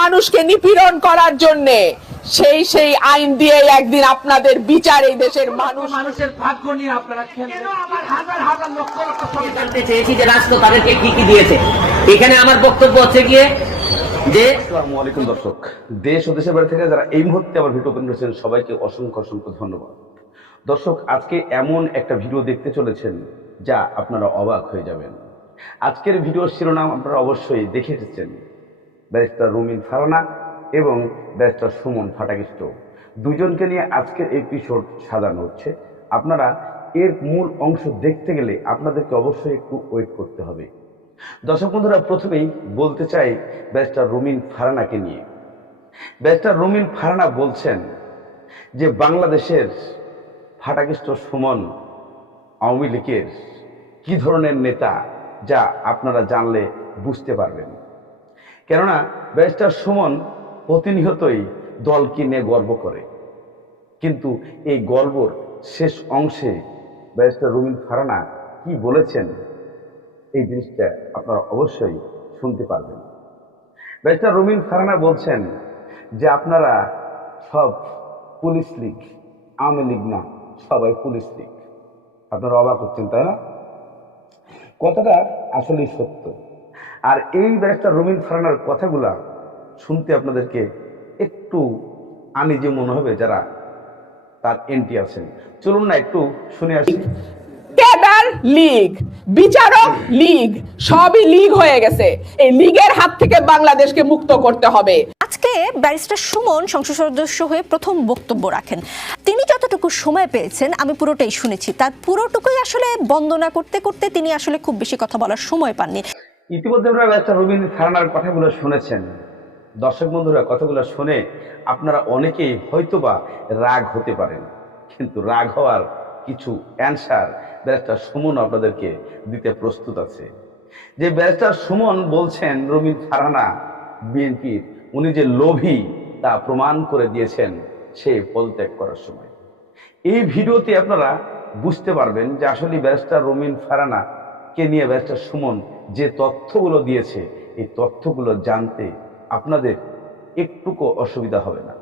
মানুষকে নিপীড়ন করার জন্য সেই সেই আইন দিয়ে একদিন আপনাদের বিচার এই দেশের মানুষ মানুষের ভাগ্য নিয়ে আপনারা হাজার হাজার লক্ষ লক্ষ জানতে চেয়েছি যে রাষ্ট্র তাদেরকে কি কি দিয়েছে। এখানে আমার বক্তব্য হচ্ছে গিয়ে যে আসসালামু আলাইকুম দর্শক। দেশ ও দেশের বাইরে থেকে যারা এই মুহূর্তে আমার ভিডিও ওপেন সবাইকে অসংখ্য অসংখ্য ধন্যবাদ। দর্শক আজকে এমন একটা ভিডিও দেখতে চলেছেন যা আপনারা অবাক হয়ে যাবেন। আজকের ভিডিওর শিরোনাম আপনারা অবশ্যই দেখে এসেছেন। ব্যারিস্টার রুমিন ফারানা এবং ব্যারিস্টার সুমন ফাটাকিষ্ট দুজনকে নিয়ে আজকের এপিসোড সাজানো হচ্ছে। আপনারা এর মূল অংশ দেখতে গেলে আপনাদেরকে অবশ্যই একটু ওয়েট করতে হবে। দর্শক বন্ধুরা, প্রথমেই বলতে চাই ব্যারিস্টার রুমিন ফারানাকে নিয়ে। ব্যারিস্টার রুমিন ফারানা বলছেন যে বাংলাদেশের ফাটাকিষ্ট সুমন আওয়ামী লীগের কি ধরনের নেতা, যা আপনারা জানলে বুঝতে পারবেন। কেননা ব্যারিস্টার সুমন প্রতিনিয়তই দলকে নিয়ে গর্ব করে। কিন্তু এই গর্বর শেষ অংশে ব্যারিস্টার রুমিন ফারানা কি বলেছেন, এই জিনিসটা আপনারা অবশ্যই শুনতে পারবেন। ব্যারিস্টার রুমিন ফারানা বলছেন যে, আপনারা সব পুলিশ লীগ, আওয়ামী লীগ না, সবাই পুলিশ লীগ। আপনারা অবাক হচ্ছেন, তাই না? কথাটা আসলেই সত্য। আর এই ব্যারিস্টার রুমিন ফারানার কথাগুলা শুনতে আপনাদেরকে একটু আনিজে মনে হবে যারা তার এন্টি আছেন। চলুন না একটু শুনে আসি। ক্যাডার লীগ বিচারক লীগ সবই লীগ হয়ে গেছে। এই লীগের হাত থেকে বাংলাদেশকে মুক্ত করতে হবে। আজকে ব্যারিস্টার সুমন সংসদ সদস্য হয়ে প্রথম বক্তব্য রাখেন। তিনি যতটুকু সময় পেয়েছেন আমি পুরোটাই শুনেছি। তার পুরোটুকুই আসলে বন্দনা করতে করতে তিনি আসলে খুব বেশি কথা বলার সময় পাননি। ইতিমধ্যে আপনারা ব্যারিস্টার রবীন্দ্র ফারানার কথাগুলো শুনেছেন। দর্শক বন্ধুরা, কথাগুলো শুনে আপনারা অনেকেই হয়তোবা রাগ হতে পারেন, কিন্তু রাগ হওয়ার কিছু অ্যান্সার ব্যারিস্টার সুমন আপনাদেরকে দিতে প্রস্তুত আছে। যে ব্যারিস্টার সুমন বলছেন রবীন ফারানা বিএনপির, উনি যে লোভী তা প্রমাণ করে দিয়েছেন সে পদত্যাগ করার সময়। এই ভিডিওতে আপনারা বুঝতে পারবেন যে আসলে ব্যারিস্টার রমিন ফারানা কে নিয়ে ব্যারিস্টার সুমন যে তথ্যগুলো দিয়েছে, এই তথ্যগুলো জানতে আপনাদের একটুকু অসুবিধা হবে না।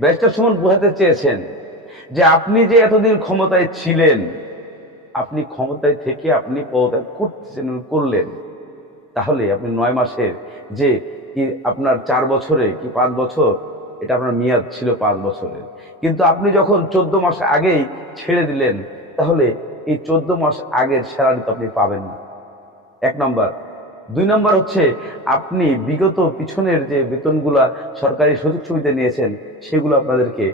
ব্যারিস্টার সুমন বোঝাতে চেয়েছেন যে আপনি যে এতদিন ক্ষমতায় ছিলেন, আপনি ক্ষমতায় থেকে আপনি পদত্যাগ করতেছেন করলেন, তাহলে আপনি নয় মাসের যে কি আপনার চার বছরে কি পাঁচ বছর, এটা আপনার মেয়াদ ছিল পাঁচ বছরের। কিন্তু আপনি যখন চোদ্দ মাস আগেই ছেড়ে দিলেন, তাহলে এই চোদ্দ মাস আগের স্যালারি তো আপনি পাবেন না। এক নম্বর। দুই নম্বর হচ্ছে, আপনি বিগত পিছনের যে বেতনগুলা সরকারি সুযোগ সুবিধা নিয়েছেন, সেগুলো আপনাদেরকে